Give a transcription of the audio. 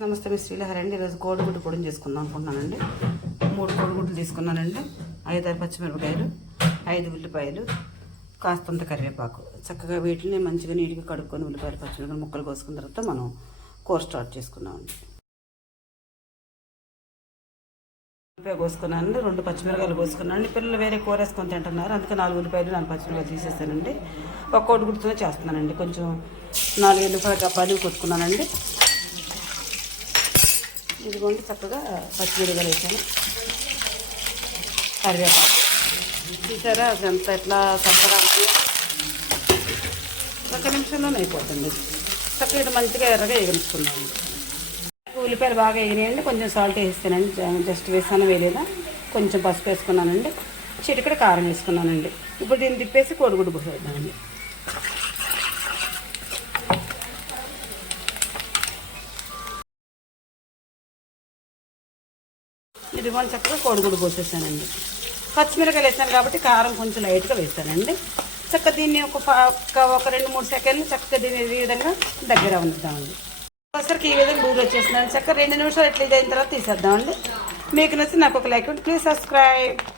నమస్తే మీ శ్రీలహరి అండి. ఈరోజు కోడిగుడ్డు పొడిని చేసుకుందాం అనుకుంటున్నానండి. మూడు కోడిగుడ్లు తీసుకున్నానండి. ఐదారు పచ్చిమిరపకాయలు ఐదు ఉల్లిపాయలు కాస్తంత కరివేపాకు. చక్కగా వీటిని మంచిగా నీట్గా కడుక్కొని ఉల్లిపాయలు పచ్చిమిరపకాయలు ముక్కలు కోసుకున్న తర్వాత మనం కూర స్టార్ట్ చేసుకుందామండి. ఉల్లిపాయ కోసుకున్నానండి రెండు పచ్చిమిరపకాయలు కోసుకున్నానండి. పిల్లలు వేరే కూర వేసుకొని తింటున్నారు. అందుకే నాలుగు ఉల్లిపాయలు నాలుగు పచ్చిమిరకాయలు తీసేసానండి. ఒక కోడిగుడ్డుతో చేస్తున్నానండి. కొంచెం నాలుగు ఉల్లిపాయ డబ్బాలు కొట్టుకున్నానండి. ఇదిగోండి చక్కగా పచ్చిమిరపకాయలు వేసాను. కరివేపాకు. చూసారా అదంతా ఎట్లా చక్కగా ఒక నిమిషంలోనే అయిపోతుంది. చక్కగా ఇటు మంచిగా ఎర్రగా ఎగిరించుకున్నాను ఉల్లిపాయలు బాగా వేగినాయండి కొంచెం సాల్ట్ వేస్తానండి జస్ట్ వేసాను వేయలేదా? కొంచెం పసుపు వేసుకున్నానండి. చిటికడ కారం వేసుకున్నానండి. ఇప్పుడు దీన్ని తిప్పేసి కోడిగుడ్డు పోసేద్దామండి. ఇదిగోండి చక్కగా కోడిగుడ్డు పోసేసానండి. పచ్చిమిరకాయలు వేసాను కాబట్టి కారం కొంచెం లైట్గా వేస్తానండి. చక్కగా దీన్ని ఒక ఒక- రెండు మూడు సెకండ్లు చక్కగా దీన్ని ఈ విధంగా దగ్గర ఉంచుదామండి. ఒకసారికి ఈ విధంగా బూజు వచ్చేసిందండి చక్కగా రెండు నిమిషాలు ఇట్లా అయిన తర్వాత తీసేద్దామండి. మీకు నచ్చి నాకు ఒక లైక్ ప్లీజ్ సబ్స్క్రైబ్.